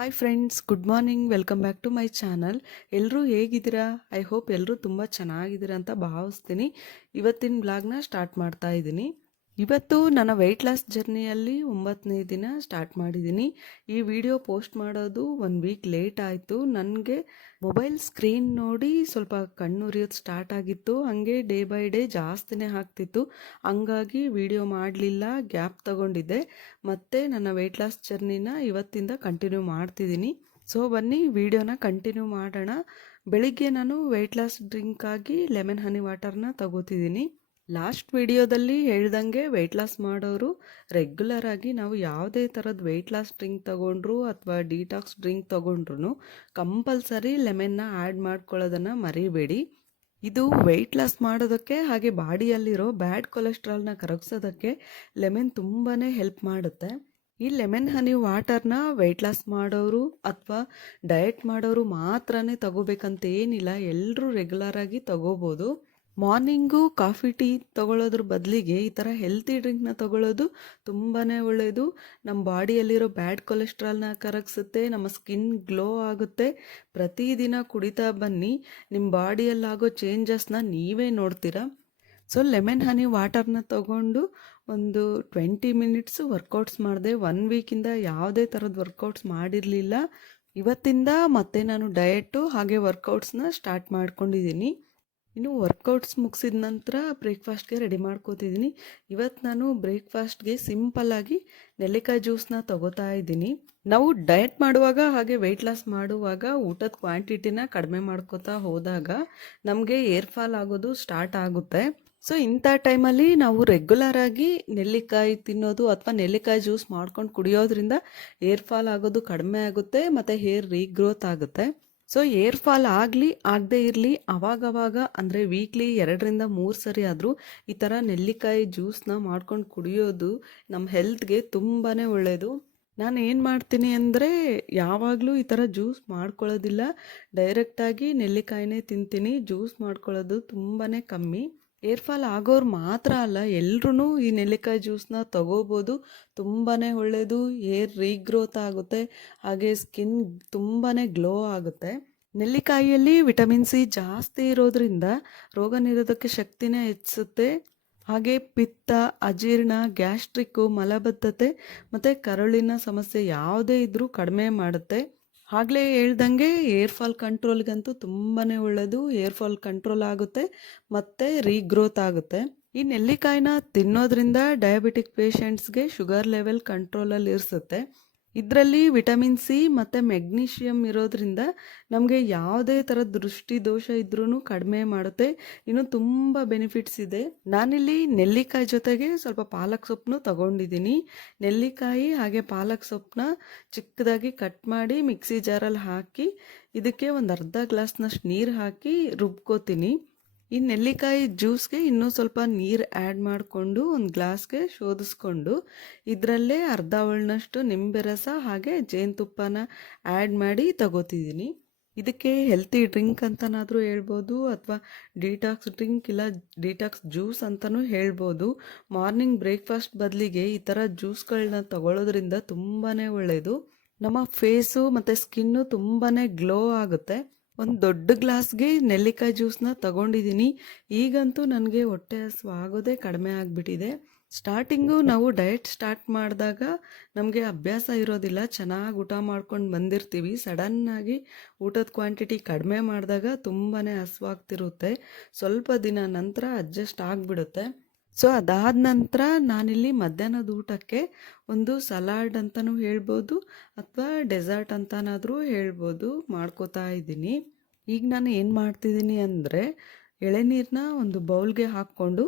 Hi friends good morning welcome back to my channel ಎಲ್ಲರೂ ಹೇಗಿದ್ದೀರಾ? I hope ಎಲ್ಲರೂ ತುಂಬ ಚೆನ್ನಾಗಿದ್ದೀರಾ ಅಂತ ಭಾವಿಸ್ತೀನಿ. ಇವತ್ತಿನ ಬ್ಲಾಗ್ನ ಸ್ಟಾರ್ಟ್ ಮಾಡ್ತಾ ಇದ್ದೀನಿ. ಇವತ್ತು ನನ್ನ ವೆಯ್ಟ್ ಲಾಸ್ ಜರ್ನಿಯಲ್ಲಿ ಒಂಬತ್ತನೇ ದಿನ ಸ್ಟಾರ್ಟ್ ಮಾಡಿದ್ದೀನಿ. ಈ ವಿಡಿಯೋ ಪೋಸ್ಟ್ ಮಾಡೋದು ಒನ್ ವೀಕ್ ಲೇಟ್ ಆಯಿತು. ನನಗೆ ಮೊಬೈಲ್ ಸ್ಕ್ರೀನ್ ನೋಡಿ ಸ್ವಲ್ಪ ಕಣ್ಣುರಿಯೋದು ಸ್ಟಾರ್ಟ್ ಆಗಿತ್ತು. ಹಾಗೆ ಡೇ ಬೈ ಡೇ ಜಾಸ್ತಿನೇ ಆಗ್ತಿತ್ತು. ಹಂಗಾಗಿ ವಿಡಿಯೋ ಮಾಡಲಿಲ್ಲ ಗ್ಯಾಪ್ ತಗೊಂಡಿದ್ದೆ. ಮತ್ತು ನನ್ನ ವೆಯ್ಟ್ ಲಾಸ್ ಜರ್ನಿನ ಇವತ್ತಿಂದ ಕಂಟಿನ್ಯೂ ಮಾಡ್ತಿದ್ದೀನಿ. ಸೊ ಬನ್ನಿ ವಿಡಿಯೋನ ಕಂಟಿನ್ಯೂ ಮಾಡೋಣ. ಬೆಳಿಗ್ಗೆ ನಾನು ವೆಯ್ಟ್ ಲಾಸ್ ಡ್ರಿಂಕಾಗಿ ಲೆಮನ್ ಹನಿ ವಾಟರ್ನ ತಗೋತಿದ್ದೀನಿ. ಲಾಸ್ಟ್ ವಿಡಿಯೋದಲ್ಲಿ ಹೇಳ್ದಂಗೆ ವೆಯ್ಟ್ ಲಾಸ್ ಮಾಡೋರು ರೆಗ್ಯುಲರ್ ಆಗಿ ನಾವು ಯಾವುದೇ ಥರದ ವೆಯ್ಟ್ ಲಾಸ್ ಡ್ರಿಂಕ್ ತಗೊಂಡ್ರು ಅಥವಾ ಡಿಟಾಕ್ಸ್ ಡ್ರಿಂಕ್ ತೊಗೊಂಡ್ರು ಕಂಪಲ್ಸರಿ ಲೆಮೆನ್ನ ಆ್ಯಡ್ ಮಾಡ್ಕೊಳ್ಳೋದನ್ನು ಮರಿಬೇಡಿ. ಇದು ವೆಯ್ಟ್ ಲಾಸ್ ಮಾಡೋದಕ್ಕೆ ಹಾಗೆ ಬಾಡಿಯಲ್ಲಿರೋ ಬ್ಯಾಡ್ ಕೊಲೆಸ್ಟ್ರಾಲ್ನ ಕರಗಿಸೋದಕ್ಕೆ ಲೆಮೆನ್ ತುಂಬಾ ಹೆಲ್ಪ್ ಮಾಡುತ್ತೆ. ಈ ಲೆಮೆನ್ ಹನಿ ವಾಟರ್ನ ವೆಯ್ಟ್ ಲಾಸ್ ಮಾಡೋರು ಅಥವಾ ಡಯಟ್ ಮಾಡೋರು ಮಾತ್ರನೇ ತಗೋಬೇಕಂತ ಏನಿಲ್ಲ ಎಲ್ಲರೂ ರೆಗ್ಯುಲರ್ ಆಗಿ ತಗೋಬೋದು. ಮಾರ್ನಿಂಗು ಕಾಫಿ ಟೀ ತಗೊಳ್ಳೋದ್ರ ಬದಲಿಗೆ ಈ ಥರ ಹೆಲ್ತಿ ಡ್ರಿಂಕ್ನ ತಗೊಳ್ಳೋದು ತುಂಬಾ ಒಳ್ಳೆಯದು ನಮ್ಮ ಬಾಡಿಯಲ್ಲಿರೋ ಬ್ಯಾಡ್ ಕೊಲೆಸ್ಟ್ರಾಲ್ನ ಕರಗಿಸುತ್ತೆ, ನಮ್ಮ ಸ್ಕಿನ್ ಗ್ಲೋ ಆಗುತ್ತೆ. ಪ್ರತಿದಿನ ಕುಡಿತಾ ಬನ್ನಿ ನಿಮ್ಮ ಬಾಡಿಯಲ್ಲಾಗೋ ಚೇಂಜಸ್ನ ನೀವೇ ನೋಡ್ತೀರಾ? ಸೊ ಲೆಮನ್ ಹನಿ ವಾಟರ್ನ ತಗೊಂಡು ಒಂದು ಟ್ವೆಂಟಿ ಮಿನಿಟ್ಸು ವರ್ಕೌಟ್ಸ್ ಮಾಡಿದೆ. ಒನ್ ವೀಕಿಂದ ಯಾವುದೇ ಥರದ ವರ್ಕೌಟ್ಸ್ ಮಾಡಿರಲಿಲ್ಲ. ಇವತ್ತಿಂದ ಮತ್ತೆ ನಾನು ಡಯಟು ಹಾಗೆ ವರ್ಕೌಟ್ಸ್ನ ಸ್ಟಾರ್ಟ್ ಮಾಡ್ಕೊಂಡಿದ್ದೀನಿ ಇನ್ನು ವರ್ಕೌಟ್ಸ್ ಮುಗಿಸಿದ ನಂತರ ಬ್ರೇಕ್ಫಾಸ್ಟ್ಗೆ ರೆಡಿ ಮಾಡ್ಕೋತಿದ್ದೀನಿ ಇವತ್ತು ನಾನು ಬ್ರೇಕ್ಫಾಸ್ಟ್ಗೆ ಸಿಂಪಲ್ಲಾಗಿ ನೆಲ್ಲಿಕಾಯಿ ಜ್ಯೂಸ್ನ ತಗೋತಾ ಇದ್ದೀನಿ. ನಾವು ಡಯಟ್ ಮಾಡುವಾಗ ಹಾಗೆ ವೆಯ್ಟ್ ಲಾಸ್ ಮಾಡುವಾಗ ಊಟದ ಕ್ವಾಂಟಿಟಿನ ಕಡಿಮೆ ಮಾಡ್ಕೋತಾ ಹೋದಾಗ ನಮಗೆ ಏರ್ ಫಾಲ್ ಆಗೋದು ಸ್ಟಾರ್ಟ್ ಆಗುತ್ತೆ. ಸೊ ಇಂಥ ಟೈಮಲ್ಲಿ ನಾವು ರೆಗ್ಯುಲರ್ ಆಗಿ ನೆಲ್ಲಿಕಾಯಿ ತಿನ್ನೋದು ಅಥವಾ ನೆಲ್ಲಿಕಾಯಿ ಜ್ಯೂಸ್ ಮಾಡ್ಕೊಂಡು ಕುಡಿಯೋದ್ರಿಂದ ಏರ್ ಫಾಲ್ ಆಗೋದು ಕಡಿಮೆ ಆಗುತ್ತೆ ಮತ್ತು ಹೇರ್ ರೀಗ್ರೋತ್ ಆಗುತ್ತೆ. ಸೊ ಏರ್ ಫಾಲ್ ಆಗಲಿ, ಆಗದೆ ಇರಲಿ, ಅವಾಗವಾಗ ಅಂದರೆ ವೀಕ್ಲಿ ಎರಡರಿಂದ ಮೂರು ಸರಿ ಆದರೂ ಈ ಥರ ನೆಲ್ಲಿಕಾಯಿ ಜ್ಯೂಸ್ನ ಮಾಡ್ಕೊಂಡು ಕುಡಿಯೋದು ನಮ್ಮ ಹೆಲ್ತ್ಗೆ ತುಂಬಾ ಒಳ್ಳೆಯದು ನಾನು ಏನು ಮಾಡ್ತೀನಿ ಅಂದರೆ ಯಾವಾಗಲೂ ಈ ಥರ ಜ್ಯೂಸ್ ಮಾಡ್ಕೊಳ್ಳೋದಿಲ್ಲ. ಡೈರೆಕ್ಟಾಗಿ ನೆಲ್ಲಿಕಾಯಿನೇ ತಿಂತೀನಿ. ಜ್ಯೂಸ್ ಮಾಡ್ಕೊಳ್ಳೋದು ತುಂಬಾ ಕಮ್ಮಿ. ಏರ್ ಫಾಲ್ ಆಗೋರು ಮಾತ್ರ ಅಲ್ಲ ಎಲ್ರೂ ಈ ನೆಲ್ಲಿಕಾಯಿ ಜ್ಯೂಸ್ನ ತಗೋಬೋದು. ತುಂಬಾ ಒಳ್ಳೆಯದು ಏರ್ ರೀಗ್ರೋತ್ ಆಗುತ್ತೆ, ಹಾಗೆ ಸ್ಕಿನ್ ತುಂಬಾ ಗ್ಲೋ ಆಗುತ್ತೆ. ನೆಲ್ಲಿಕಾಯಿಯಲ್ಲಿ ವಿಟಮಿನ್ ಸಿ ಜಾಸ್ತಿ ಇರೋದ್ರಿಂದ ರೋಗ ನಿರೋಧಕ ಶಕ್ತಿನೇ ಹೆಚ್ಚಿಸುತ್ತೆ. ಹಾಗೆ ಪಿತ್ತ, ಅಜೀರ್ಣ, ಗ್ಯಾಸ್ಟ್ರಿಕ್ಕು, ಮಲಬದ್ಧತೆ ಮತ್ತು ಕರುಳಿನ ಸಮಸ್ಯೆ ಯಾವುದೇ ಇದ್ದರೂ ಕಡಿಮೆ ಮಾಡುತ್ತೆ. ಆಗಲೇ ಹೇಳ್ದಂಗೆ ಏರ್ ಫಾಲ್ ಕಂಟ್ರೋಲ್ಗಂತೂ ತುಂಬಾ ಒಳ್ಳೆಯದು ಏರ್ ಫಾಲ್ ಕಂಟ್ರೋಲ್ ಆಗುತ್ತೆ, ಮತ್ತು ರೀಗ್ರೋತ್ ಆಗುತ್ತೆ. ಈ ನೆಲ್ಲಿಕಾಯಿನ ತಿನ್ನೋದ್ರಿಂದ ಡಯಾಬಿಟಿಕ್ ಪೇಷಂಟ್ಸ್ಗೆ ಶುಗರ್ ಲೆವೆಲ್ ಕಂಟ್ರೋಲಲ್ಲಿ ಇರಿಸುತ್ತೆ ಇದರಲ್ಲಿ ವಿಟಮಿನ್ ಸಿ ಮತ್ತು ಮೆಗ್ನೀಷಿಯಮ್ ಇರೋದ್ರಿಂದ ನಮಗೆ ಯಾವುದೇ ಥರದ ದೃಷ್ಟಿ ದೋಷ ಇದ್ರೂ ಕಡಿಮೆ ಮಾಡುತ್ತೆ. ಇನ್ನು ತುಂಬ ಬೆನಿಫಿಟ್ಸ್ ಇದೆ. ನಾನಿಲ್ಲಿ ನೆಲ್ಲಿಕಾಯಿ ಜೊತೆಗೆ ಸ್ವಲ್ಪ ಪಾಲಕ್ ಸೊಪ್ಪನ್ನು ತಗೊಂಡಿದ್ದೀನಿ. ನೆಲ್ಲಿಕಾಯಿ ಹಾಗೆ ಪಾಲಕ್ ಸೊಪ್ಪನ್ನ ಚಿಕ್ಕದಾಗಿ ಕಟ್ ಮಾಡಿ ಮಿಕ್ಸಿ ಜಾರಲ್ಲಿ ಹಾಕಿ, ಇದಕ್ಕೆ ಒಂದು ಅರ್ಧ ಗ್ಲಾಸ್ನಷ್ಟು ನೀರು ಹಾಕಿ ರುಬ್ಕೋತೀನಿ. ಈ ನೆಲ್ಲಿಕಾಯಿ ಜ್ಯೂಸ್ಗೆ ಇನ್ನೂ ಸ್ವಲ್ಪ ನೀರು ಆ್ಯಡ್ ಮಾಡಿಕೊಂಡು ಒಂದು ಗ್ಲಾಸ್ಗೆ ಶೋಧಿಸ್ಕೊಂಡು ಇದರಲ್ಲೇ ಅರ್ಧ ಅವಳಿನಷ್ಟು ನಿಂಬೆ ರಸ ಹಾಗೆ ಜೇನುತುಪ್ಪನ ಆ್ಯಡ್ ಮಾಡಿ ತಗೋತಿದ್ದೀನಿ ಇದಕ್ಕೆ ಹೆಲ್ತಿ ಡ್ರಿಂಕ್ ಅಂತನಾದರೂ ಹೇಳ್ಬೋದು ಅಥವಾ ಡಿಟಾಕ್ಸ್ ಡ್ರಿಂಕ್ ಇಲ್ಲ ಡಿಟಾಕ್ಸ್ ಜ್ಯೂಸ್ ಅಂತಲೂ ಹೇಳ್ಬೋದು. ಮಾರ್ನಿಂಗ್ ಬ್ರೇಕ್ಫಾಸ್ಟ್ ಬದಲಿಗೆ ಈ ಥರ ಜ್ಯೂಸ್ಗಳನ್ನ ತಗೊಳ್ಳೋದ್ರಿಂದ ತುಂಬಾ ಒಳ್ಳೆಯದು ನಮ್ಮ ಫೇಸು ಮತ್ತು ಸ್ಕಿನ್ನು ತುಂಬಾ ಗ್ಲೋ ಆಗುತ್ತೆ. ಒಂದು ದೊಡ್ಡ ಗ್ಲಾಸ್ಗೆ ನೆಲ್ಲಿಕಾಯಿ ಜ್ಯೂಸ್ನ ತಗೊಂಡಿದ್ದೀನಿ ಈಗಂತೂ ನನಗೆ ಹೊಟ್ಟೆ ಹಸಿವು ಆಗೋದೇ ಕಡಿಮೆ ಆಗಿಬಿಟ್ಟಿದೆ. ಸ್ಟಾರ್ಟಿಂಗು ನಾವು ಡಯಟ್ ಸ್ಟಾರ್ಟ್ ಮಾಡಿದಾಗ ನಮಗೆ ಅಭ್ಯಾಸ ಇರೋದಿಲ್ಲ. ಚೆನ್ನಾಗಿ ಊಟ ಮಾಡ್ಕೊಂಡು ಬಂದಿರ್ತೀವಿ. ಸಡನ್ನಾಗಿ ಊಟದ ಕ್ವಾಂಟಿಟಿ ಕಡಿಮೆ ಮಾಡಿದಾಗ ತುಂಬಾ ಹಸುವಾಗ್ತಿರುತ್ತೆ. ಸ್ವಲ್ಪ ದಿನ ನಂತರ ಅಡ್ಜಸ್ಟ್ ಆಗಿಬಿಡುತ್ತೆ. ಸೊ ಅದಾದ ನಂತರ ನಾನಿಲ್ಲಿ ಮಧ್ಯಾಹ್ನದ ಊಟಕ್ಕೆ ಒಂದು ಸಲಾಡ್ ಅಂತಲೂ ಹೇಳ್ಬೋದು ಅಥವಾ ಡೆಸರ್ಟ್ ಅಂತನಾದರೂ ಹೇಳ್ಬೋದು ಮಾಡ್ಕೋತಾ ಇದ್ದೀನಿ. ಈಗ ನಾನು ಏನು ಮಾಡ್ತಿದ್ದೀನಿ ಅಂದರೆ ಎಳೆನೀರನ್ನ ಒಂದು ಬೌಲ್ಗೆ ಹಾಕ್ಕೊಂಡು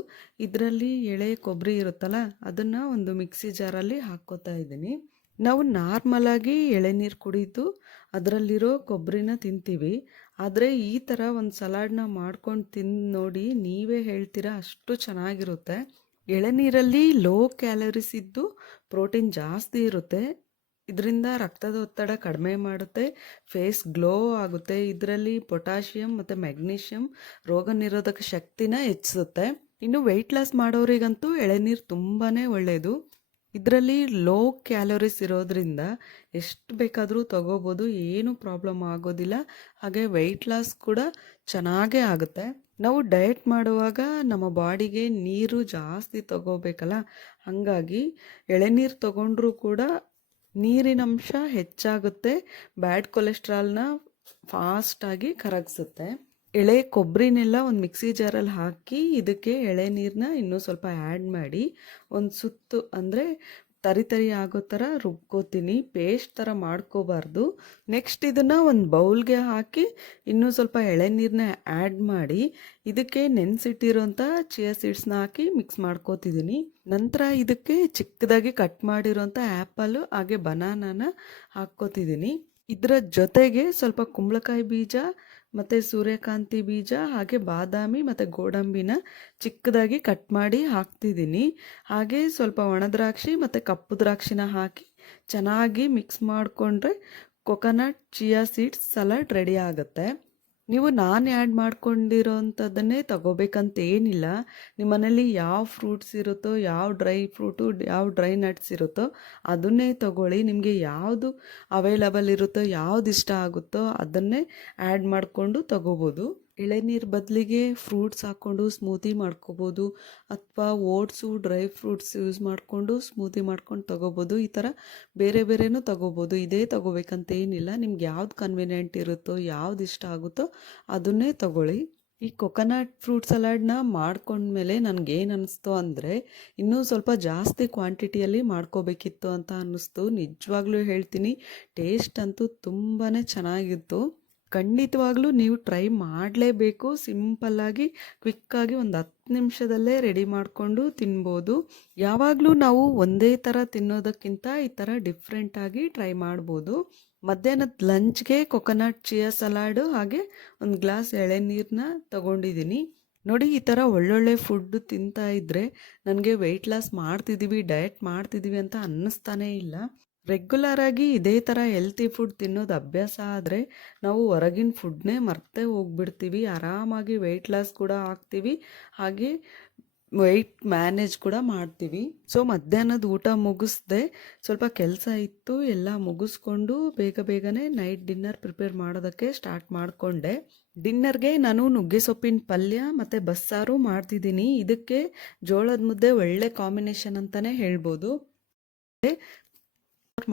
ಇದರಲ್ಲಿ ಎಳೆ ಕೊಬ್ಬರಿ ಇರುತ್ತಲ್ಲ ಅದನ್ನು ಒಂದು ಮಿಕ್ಸಿ ಜಾರಲ್ಲಿ ಹಾಕ್ಕೋತಾ ಇದ್ದೀನಿ. ನಾವು ನಾರ್ಮಲಾಗಿ ಎಳೆನೀರು ಕುಡಿತು ಅದರಲ್ಲಿರೋ ಕೊಬ್ಬರಿನ ತಿಂತೀವಿ. ಆದರೆ ಈ ಥರ ಒಂದು ಸಲಾಡ್ನ ಮಾಡ್ಕೊಂಡು ತಿಂದು ನೋಡಿ ನೀವೇ ಹೇಳ್ತೀರಾ ಅಷ್ಟು ಚೆನ್ನಾಗಿರುತ್ತೆ. ಎಳೆನೀರಲ್ಲಿ ಲೋ ಕ್ಯಾಲರೀಸ್ ಇದ್ದು ಪ್ರೋಟೀನ್ ಜಾಸ್ತಿ ಇರುತ್ತೆ. ಇದರಿಂದ ರಕ್ತದ ಒತ್ತಡ ಕಡಿಮೆ ಮಾಡುತ್ತೆ. ಫೇಸ್ ಗ್ಲೋ ಆಗುತ್ತೆ. ಇದರಲ್ಲಿ ಪೊಟ್ಯಾಷಿಯಮ್ ಮತ್ತು ಮೆಗ್ನೀಷಿಯಮ್ ರೋಗ ನಿರೋಧಕ ಶಕ್ತಿನ ಹೆಚ್ಚಿಸುತ್ತೆ. ಇನ್ನು ವೆಯ್ಟ್ ಲಾಸ್ ಮಾಡೋರಿಗಂತೂ ಎಳೆನೀರು ತುಂಬಾ ಒಳ್ಳೆಯದು ಇದರಲ್ಲಿ ಲೋ ಕ್ಯಾಲೋರೀಸ್ ಇರೋದ್ರಿಂದ ಎಷ್ಟು ಬೇಕಾದರೂ ತಗೋಬೋದು, ಏನೂ ಪ್ರಾಬ್ಲಮ್ ಆಗೋದಿಲ್ಲ. ಹಾಗೆ ವೆಯ್ಟ್ ಲಾಸ್ ಕೂಡ ಚೆನ್ನಾಗೇ ಆಗುತ್ತೆ. ನಾವು ಡಯಟ್ ಮಾಡುವಾಗ ನಮ್ಮ ಬಾಡಿಗೆ ನೀರು ಜಾಸ್ತಿ ತಗೋಬೇಕಲ್ಲ, ಹಾಗಾಗಿ ಎಳೆನೀರು ತಗೊಂಡ್ರೂ ಕೂಡ ನೀರಿನಂಶ ಹೆಚ್ಚಾಗುತ್ತೆ ಬ್ಯಾಡ್ ಕೊಲೆಸ್ಟ್ರಾಲ್ನ ಫಾಸ್ಟಾಗಿ ಕರಗಿಸುತ್ತೆ. ಎಳೆ ಕೊಬ್ಬರಿನೆಲ್ಲ ಒಂದು ಮಿಕ್ಸಿ ಜಾರಲ್ಲಿ ಹಾಕಿ ಇದಕ್ಕೆ ಎಳೆ ನೀರನ್ನ ಇನ್ನೂ ಸ್ವಲ್ಪ ಆ್ಯಡ್ ಮಾಡಿ ಒಂದು ಸುತ್ತು ಅಂದರೆ ತರಿ ತರಿ ಆಗೋ ಥರ ರುಬ್ಕೋತೀನಿ. ಪೇಸ್ಟ್ ಥರ ಮಾಡ್ಕೋಬಾರ್ದು. ನೆಕ್ಸ್ಟ್ ಇದನ್ನು ಒಂದು ಬೌಲ್ಗೆ ಹಾಕಿ ಇನ್ನೂ ಸ್ವಲ್ಪ ಎಳೆ ನೀರನ್ನ ಆ್ಯಡ್ ಮಾಡಿ ಇದಕ್ಕೆ ನೆನೆಸಿಟ್ಟಿರೋಂಥ ಚಿಯಾ ಸೀಡ್ಸ್ನ ಹಾಕಿ ಮಿಕ್ಸ್ ಮಾಡ್ಕೋತಿದ್ದೀನಿ ನಂತರ ಇದಕ್ಕೆ ಚಿಕ್ಕದಾಗಿ ಕಟ್ ಮಾಡಿರೋಂಥ ಆ್ಯಪಲ್ಲು ಹಾಗೆ ಬನಾನಾನ ಹಾಕ್ಕೋತಿದ್ದೀನಿ ಇದರ ಜೊತೆಗೆ ಸ್ವಲ್ಪ ಕುಂಬಳಕಾಯಿ ಬೀಜ ಮತ್ತು ಸೂರ್ಯಕಾಂತಿ ಬೀಜ, ಹಾಗೆ ಬಾದಾಮಿ ಮತ್ತು ಗೋಡಂಬಿನ ಚಿಕ್ಕದಾಗಿ ಕಟ್ ಮಾಡಿ ಹಾಕ್ತಿದ್ದೀನಿ. ಹಾಗೆ ಸ್ವಲ್ಪ ಒಣ ದ್ರಾಕ್ಷಿ ಮತ್ತು ಕಪ್ಪು ದ್ರಾಕ್ಷಿನ ಹಾಕಿ ಚೆನ್ನಾಗಿ ಮಿಕ್ಸ್ ಮಾಡಿಕೊಂಡ್ರೆ coconut chia seeds salad ready ಆಗುತ್ತೆ. ನೀವು ನಾನು ಆ್ಯಡ್ ಮಾಡ್ಕೊಂಡಿರೋವಂಥದ್ದನ್ನೇ ತಗೋಬೇಕಂತ ಏನಿಲ್ಲ ನಿಮ್ಮ ಮನೇಲಿ ಯಾವ ಫ್ರೂಟ್ಸ್ ಇರುತ್ತೋ, ಯಾವ ಡ್ರೈ ಫ್ರೂಟು ಯಾವ ಡ್ರೈ ನಟ್ಸ್ ಇರುತ್ತೋ ಅದನ್ನೇ ತಗೊಳ್ಳಿ. ನಿಮಗೆ ಯಾವುದು ಅವೈಲಬಲ್ ಇರುತ್ತೋ, ಯಾವ್ದು ಇಷ್ಟ ಆಗುತ್ತೋ ಅದನ್ನೇ ಆ್ಯಡ್ ಮಾಡಿಕೊಂಡು ತಗೋಬೋದು. ಎಳೆನೀರು ಬದಲಿಗೆ ಫ್ರೂಟ್ಸ್ ಹಾಕ್ಕೊಂಡು ಸ್ಮೂತಿ ಮಾಡ್ಕೋಬೋದು. ಅಥವಾ ಓಟ್ಸು, ಡ್ರೈ ಫ್ರೂಟ್ಸ್ ಯೂಸ್ ಮಾಡಿಕೊಂಡು ಸ್ಮೂತಿ ಮಾಡ್ಕೊಂಡು ತಗೋಬೋದು. ಈ ಥರ ಬೇರೆ ಬೇರೆನೂ ತಗೋಬೋದು. ಇದೇ ತಗೋಬೇಕಂತ ಏನಿಲ್ಲ. ನಿಮ್ಗೆ ಯಾವ್ದು ಕನ್ವಿನಿಯೆಂಟ್ ಇರುತ್ತೋ, ಯಾವ್ದು ಇಷ್ಟ ಆಗುತ್ತೋ ಅದನ್ನೇ ತಗೊಳ್ಳಿ. ಈ ಕೊಕೊನಟ್ ಫ್ರೂಟ್ ಸಲಾಡ್ನ ಮಾಡ್ಕೊಂಡ್ಮೇಲೆ ನನಗೇನು ಅನ್ನಿಸ್ತು ಅಂದರೆ, ಇನ್ನೂ ಸ್ವಲ್ಪ ಜಾಸ್ತಿ ಕ್ವಾಂಟಿಟಿಯಲ್ಲಿ ಮಾಡ್ಕೋಬೇಕಿತ್ತು ಅಂತ ಅನ್ನಿಸ್ತು. ನಿಜವಾಗ್ಲೂ ಹೇಳ್ತೀನಿ ಟೇಸ್ಟ್ ಅಂತೂ ತುಂಬಾ ಚೆನ್ನಾಗಿತ್ತು. ಖಂಡಿತವಾಗ್ಲೂ ನೀವು ಟ್ರೈ ಮಾಡಲೇಬೇಕು. ಸಿಂಪಲ್ಲಾಗಿ ಕ್ವಿಕ್ಕಾಗಿ ಒಂದು ಹತ್ತು ನಿಮಿಷದಲ್ಲೇ ರೆಡಿ ಮಾಡಿಕೊಂಡು ತಿನ್ಬೋದು. ಯಾವಾಗಲೂ ನಾವು ಒಂದೇ ಥರ ತಿನ್ನೋದಕ್ಕಿಂತ ಈ ಥರ ಡಿಫ್ರೆಂಟಾಗಿ ಟ್ರೈ ಮಾಡ್ಬೋದು. ಮಧ್ಯಾಹ್ನದ ಲಂಚ್ಗೆ ಕೊಕೊನಟ್ ಚಿಯಾ ಸಲಾಡು ಹಾಗೆ ಒಂದು ಗ್ಲಾಸ್ ಎಳೆನೀರನ್ನ ತಗೊಂಡಿದ್ದೀನಿ ನೋಡಿ, ಈ ಥರ ಒಳ್ಳೊಳ್ಳೆ ಫುಡ್ ತಿಂತಾ ಇದ್ದರೆ ನನಗೆ ವೆಯ್ಟ್ ಲಾಸ್ ಮಾಡ್ತಿದ್ದೀವಿ ಡಯಟ್ ಮಾಡ್ತಿದ್ದೀವಿ ಅಂತ ಅನ್ನಿಸ್ತಾನೇ ಇಲ್ಲ. ರೆಗ್ಯುಲರ್ ಆಗಿ ಇದೇ ಥರ ಹೆಲ್ತಿ ಫುಡ್ ತಿನ್ನೋದು ಅಭ್ಯಾಸ ಆದರೆ ನಾವು ಹೊರಗಿನ ಫುಡ್ನೇ ಮರ್ತೇ ಹೋಗ್ಬಿಡ್ತೀವಿ. ಆರಾಮಾಗಿ ವೆಯ್ಟ್ ಲಾಸ್ ಕೂಡ ಆಗ್ತೀವಿ. ಹಾಗೆ ವೆಯ್ಟ್ ಮ್ಯಾನೇಜ್ ಕೂಡ ಮಾಡ್ತೀವಿ. ಸೊ ಮಧ್ಯಾಹ್ನದ ಊಟ ಮುಗಿಸ್ದೆ ಸ್ವಲ್ಪ ಕೆಲಸ ಇತ್ತು. ಎಲ್ಲ ಮುಗಿಸ್ಕೊಂಡು ಬೇಗ ಬೇಗನೆ ನೈಟ್ ಡಿನ್ನರ್ ಪ್ರಿಪೇರ್ ಮಾಡೋದಕ್ಕೆ ಸ್ಟಾರ್ಟ್ ಮಾಡಿಕೊಂಡೆ. ಡಿನ್ನರ್ಗೆ ನಾನು ನುಗ್ಗೆ ಸೊಪ್ಪಿನ ಪಲ್ಯ ಮತ್ತು ಬಸ್ಸಾರು ಮಾಡ್ತಿದ್ದೀನಿ. ಇದಕ್ಕೆ ಜೋಳದ ಮುದ್ದೆ ಒಳ್ಳೆ ಕಾಂಬಿನೇಷನ್ ಅಂತಲೇ ಹೇಳ್ಬೋದು.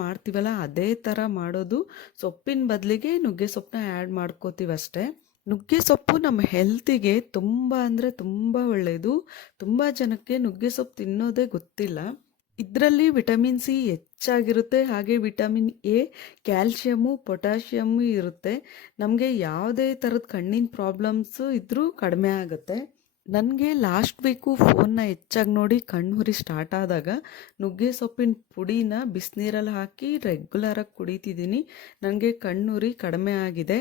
ಮಾಡ್ತೀವಲ್ಲ, ಅದೇ ಥರ ಮಾಡೋದು. ಸೊಪ್ಪಿನ ಬದಲಿಗೆ ನುಗ್ಗೆ ಸೊಪ್ಪನ್ನ ಆ್ಯಡ್ ಮಾಡ್ಕೋತೀವಿ ಅಷ್ಟೇ. ನುಗ್ಗೆ ಸೊಪ್ಪು ನಮ್ಮ ಹೆಲ್ತಿಗೆ ತುಂಬ ಅಂದರೆ ತುಂಬ ಒಳ್ಳೆಯದು ತುಂಬ ಜನಕ್ಕೆ ನುಗ್ಗೆ ಸೊಪ್ಪು ತಿನ್ನೋದೇ ಗೊತ್ತಿಲ್ಲ. ಇದರಲ್ಲಿ ವಿಟಮಿನ್ ಸಿ ಹೆಚ್ಚಾಗಿರುತ್ತೆ, ಹಾಗೆ ವಿಟಮಿನ್ ಎ ಕ್ಯಾಲ್ಶಿಯಮು ಪೊಟ್ಯಾಷಿಯಮ್ಮು ಇರುತ್ತೆ. ನಮಗೆ ಯಾವುದೇ ಥರದ ಕಣ್ಣಿನ ಪ್ರಾಬ್ಲಮ್ಸು ಇದ್ದರೂ ಕಡಿಮೆ ಆಗುತ್ತೆ. ನನಗೆ ಲಾಸ್ಟ್ ವೀಕು ಫೋನ್ನ ಹೆಚ್ಚಾಗಿ ನೋಡಿ ಕಣ್ಣುರಿ ಸ್ಟಾರ್ಟ್ ಆದಾಗ ನುಗ್ಗೆ ಸೊಪ್ಪಿನ ಪುಡಿನ ಬಿಸಿನೀರಲ್ಲಿ ಹಾಕಿ ರೆಗ್ಯುಲರಾಗಿ ಕುಡಿತಿದ್ದೀನಿ ನನಗೆ ಕಣ್ಣುರಿ ಕಡಿಮೆ ಆಗಿದೆ.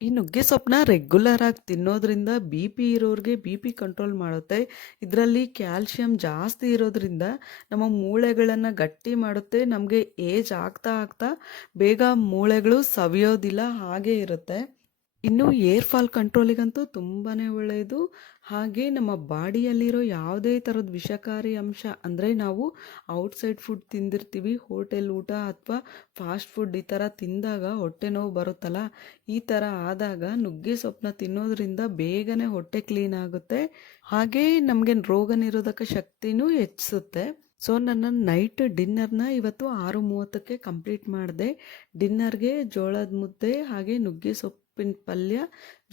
ಈ ನುಗ್ಗೆ ಸೊಪ್ಪನ್ನ ರೆಗ್ಯುಲರಾಗಿ ತಿನ್ನೋದ್ರಿಂದ ಬಿ ಪಿ ಇರೋರಿಗೆ ಬಿ ಪಿ ಕಂಟ್ರೋಲ್ ಮಾಡುತ್ತೆ. ಇದರಲ್ಲಿ ಕ್ಯಾಲ್ಶಿಯಂ ಜಾಸ್ತಿ ಇರೋದ್ರಿಂದ ನಮ್ಮ ಮೂಳೆಗಳನ್ನು ಗಟ್ಟಿ ಮಾಡುತ್ತೆ. ನಮಗೆ ಏಜ್ ಆಗ್ತಾ ಆಗ್ತಾ ಬೇಗ ಮೂಳೆಗಳು ಸವಿಯೋದಿಲ್ಲ, ಹಾಗೆ ಇರುತ್ತೆ. ಇನ್ನು ಏರ್ ಫಾಲ್ ಕಂಟ್ರೋಲಿಗಂತೂ ತುಂಬಾ ಒಳ್ಳೆಯದು ಹಾಗೆ ನಮ್ಮ ಬಾಡಿಯಲ್ಲಿರೋ ಯಾವುದೇ ಥರದ ವಿಷಕಾರಿ ಅಂಶ ಅಂದರೆ ನಾವು ಔಟ್ಸೈಡ್ ಫುಡ್ ತಿಂದಿರ್ತೀವಿ. ಹೋಟೆಲ್ ಊಟ ಅಥವಾ ಫಾಸ್ಟ್ ಫುಡ್ ಈ ಥರ ತಿಂದಾಗ ಹೊಟ್ಟೆ ನೋವು ಬರುತ್ತಲ್ಲ, ಈ ಥರ ಆದಾಗ ನುಗ್ಗೆ ಸೊಪ್ಪನ್ನ ತಿನ್ನೋದ್ರಿಂದ ಬೇಗನೆ ಹೊಟ್ಟೆ ಕ್ಲೀನ್ ಆಗುತ್ತೆ. ಹಾಗೆ ನಮಗೆ ರೋಗ ನಿರೋಧಕ ಶಕ್ತಿನೂ ಹೆಚ್ಚಿಸುತ್ತೆ. ಸೊ, ನನ್ನ ನೈಟ್ ಡಿನ್ನರ್ನ ಇವತ್ತು ಆರು ಮೂವತ್ತಕ್ಕೆ ಕಂಪ್ಲೀಟ್ ಮಾಡಿದೆ. ಡಿನ್ನರ್ಗೆ ಜೋಳದ ಮುದ್ದೆ ಹಾಗೆ ನುಗ್ಗೆ ಸೊಪ್ಪಿನ ಪಲ್ಯ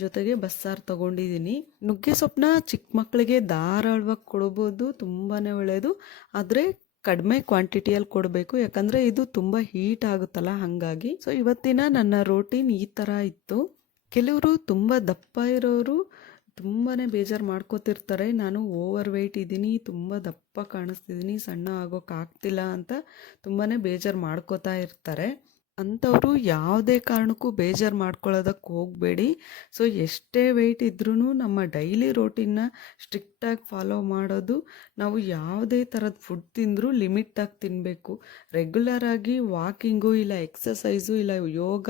ಜೊತೆಗೆ ಬಸ್ಸಾರು ತಗೊಂಡಿದ್ದೀನಿ ನುಗ್ಗೆ ಸೊಪ್ಪನ್ನ ಚಿಕ್ಕ ಮಕ್ಕಳಿಗೆ ಧಾರಾಳವಾಗಿ ಕೊಡ್ಬೋದು ತುಂಬಾ ಒಳ್ಳೆಯದು ಆದರೆ ಕಡಿಮೆ ಕ್ವಾಂಟಿಟಿಯಲ್ಲಿ ಕೊಡಬೇಕು. ಯಾಕಂದರೆ ಇದು ತುಂಬ ಹೀಟ್ ಆಗುತ್ತಲ್ಲ ಹಾಗಾಗಿ. ಸೊ ಇವತ್ತಿನ ನನ್ನ ರೋಟೀನ್ ಈ ಥರ ಇತ್ತು. ಕೆಲವರು ತುಂಬ ದಪ್ಪ ಇರೋರು ತುಂಬಾ ಬೇಜಾರು ಮಾಡ್ಕೋತಿರ್ತಾರೆ. ನಾನು ಓವರ್ ವೆಯ್ಟ್ ಇದ್ದೀನಿ, ತುಂಬ ದಪ್ಪ ಕಾಣಿಸ್ತಿದ್ದೀನಿ, ಸಣ್ಣ ಆಗೋಕ್ಕಾಗ್ತಿಲ್ಲ ಅಂತ ತುಂಬಾ ಬೇಜಾರು ಮಾಡ್ಕೋತಾ ಇರ್ತಾರೆ. ಅಂಥವರು ಯಾವುದೇ ಕಾರಣಕ್ಕೂ ಬೇಜಾರು ಮಾಡ್ಕೊಳ್ಳೋದಕ್ಕೆ ಹೋಗಬೇಡಿ. ಸೊ ಎಷ್ಟೇ ವೆಯ್ಟ್ ಇದ್ರೂ ನಮ್ಮ ಡೈಲಿ ರೋಟೀನ್ನ ಸ್ಟ್ರಿಕ್ಟಾಗಿ ಫಾಲೋ ಮಾಡೋದು. ನಾವು ಯಾವುದೇ ಥರದ ಫುಡ್ ತಿಂದರೂ ಲಿಮಿಟಾಗಿ ತಿನ್ನಬೇಕು ರೆಗ್ಯುಲರಾಗಿ ವಾಕಿಂಗು ಇಲ್ಲ ಎಕ್ಸಸೈಸು ಇಲ್ಲ, ಯೋಗ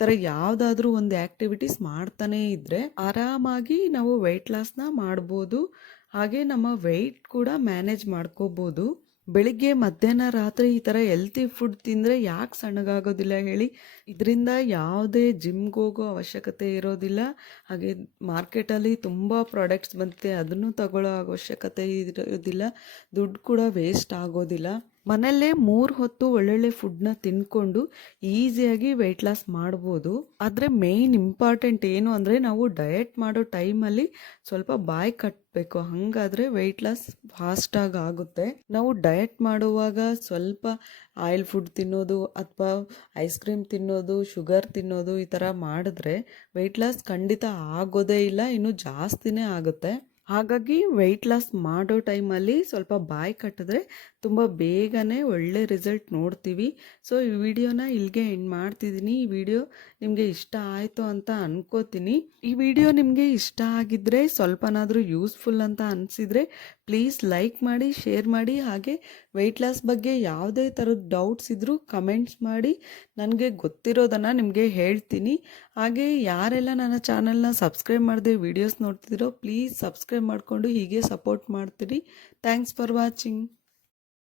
ಥರ ಯಾವುದಾದ್ರೂ ಒಂದು ಆ್ಯಕ್ಟಿವಿಟೀಸ್ ಮಾಡ್ತಾನೇ ಇದ್ದರೆ ಆರಾಮಾಗಿ ನಾವು ವೆಯ್ಟ್ ಲಾಸ್ನ ಮಾಡ್ಬೋದು. ಹಾಗೆ ನಮ್ಮ ವೆಯ್ಟ್ ಕೂಡ ಮ್ಯಾನೇಜ್ ಮಾಡ್ಕೋಬೋದು. ಬೆಳಿಗ್ಗೆ, ಮಧ್ಯಾಹ್ನ, ರಾತ್ರಿ ಈ ಥರ ಹೆಲ್ತಿ ಫುಡ್ ತಿಂದರೆ ಯಾಕೆ ಸಣ್ಣಗಾಗೋದಿಲ್ಲ ಹೇಳಿ. ಇದರಿಂದ ಯಾವುದೇ ಜಿಮ್ಗೆ ಹೋಗೋ ಅವಶ್ಯಕತೆ ಇರೋದಿಲ್ಲ. ಹಾಗೆ ಮಾರ್ಕೆಟಲ್ಲಿ ತುಂಬ ಪ್ರಾಡಕ್ಟ್ಸ್ ಬಂದಿದೆ. ಅದನ್ನು ತಗೊಳ್ಳೋ ಅವಶ್ಯಕತೆ ಇರೋದಿಲ್ಲ. ದುಡ್ಡು ಕೂಡ ವೇಸ್ಟ್ ಆಗೋದಿಲ್ಲ. ಮನೆಯಲ್ಲೇ ಮೂರು ಹೊತ್ತು ಒಳ್ಳೊಳ್ಳೆ ಫುಡ್ನ ತಿನ್ಕೊಂಡು ಈಸಿಯಾಗಿ ವೆಯ್ಟ್ ಲಾಸ್ ಮಾಡ್ಬೋದು. ಆದರೆ ಮೇಯ್ನ್ ಇಂಪಾರ್ಟೆಂಟ್ ಏನು ಅಂದರೆ ನಾವು ಡಯಟ್ ಮಾಡೋ ಟೈಮಲ್ಲಿ ಸ್ವಲ್ಪ ಬಾಯಿ ಕಟ್ಟಬೇಕು ಹಾಗಾದರೆ ವೆಯ್ಟ್ ಲಾಸ್ ಫಾಸ್ಟಾಗಿ ಆಗುತ್ತೆ. ನಾವು ಡಯಟ್ ಮಾಡುವಾಗ ಸ್ವಲ್ಪ ಆಯಿಲ್ ಫುಡ್ ತಿನ್ನೋದು ಅಥವಾ ಐಸ್ ಕ್ರೀಮ್ ತಿನ್ನೋದು ಶುಗರ್ ತಿನ್ನೋದು ಈ ಥರ ಮಾಡಿದ್ರೆ ವೆಯ್ಟ್ ಲಾಸ್ ಖಂಡಿತ ಆಗೋದೇ ಇಲ್ಲ, ಇನ್ನು ಜಾಸ್ತಿನೇ ಆಗುತ್ತೆ. ಹಾಗಾಗಿ ವೆಯ್ಟ್ ಲಾಸ್ ಮಾಡೋ ಟೈಮಲ್ಲಿ ಸ್ವಲ್ಪ ಬಾಯಿ ಕಟ್ಟಿದ್ರೆ ತುಂಬ ಬೇಗನೆ ಒಳ್ಳೆ ರಿಸಲ್ಟ್ ನೋಡ್ತೀವಿ. ಸೊ ಈ ವಿಡಿಯೋನ ಇಲ್ಲಿಗೆ ಎಂಡ್ ಮಾಡ್ತಿದ್ದೀನಿ. ಈ ವಿಡಿಯೋ ನಿಮಗೆ ಇಷ್ಟ ಆಯಿತು ಅಂತ ಅನ್ಕೋತೀನಿ. ಈ ವಿಡಿಯೋ ನಿಮಗೆ ಇಷ್ಟ ಆಗಿದ್ದರೆ ಸ್ವಲ್ಪನಾದರೂ ಯೂಸ್ಫುಲ್ ಅಂತ ಅನಿಸಿದರೆ ಪ್ಲೀಸ್ ಲೈಕ್ ಮಾಡಿ ಶೇರ್ ಮಾಡಿ, ಹಾಗೆ ವೆಯ್ಟ್ ಲಾಸ್ ಬಗ್ಗೆ ಯಾವುದೇ ಥರದ ಡೌಟ್ಸ್ ಇದ್ದರೂ ಕಮೆಂಟ್ಸ್ ಮಾಡಿ ನನಗೆ ಗೊತ್ತಿರೋದನ್ನು ನಿಮಗೆ ಹೇಳ್ತೀನಿ. ಹಾಗೆ ಯಾರೆಲ್ಲ ನನ್ನ ಚಾನಲ್ನ ಸಬ್ಸ್ಕ್ರೈಬ್ ಮಾಡದೆ ವೀಡಿಯೋಸ್ ನೋಡ್ತಿದ್ದೀರೋ ಪ್ಲೀಸ್ ಸಬ್ಸ್ಕ್ರೈಬ್ ಮಾಡಿಕೊಂಡು ಹೀಗೆ ಸಪೋರ್ಟ್ ಮಾಡ್ತೀರಿ. Thanks for watching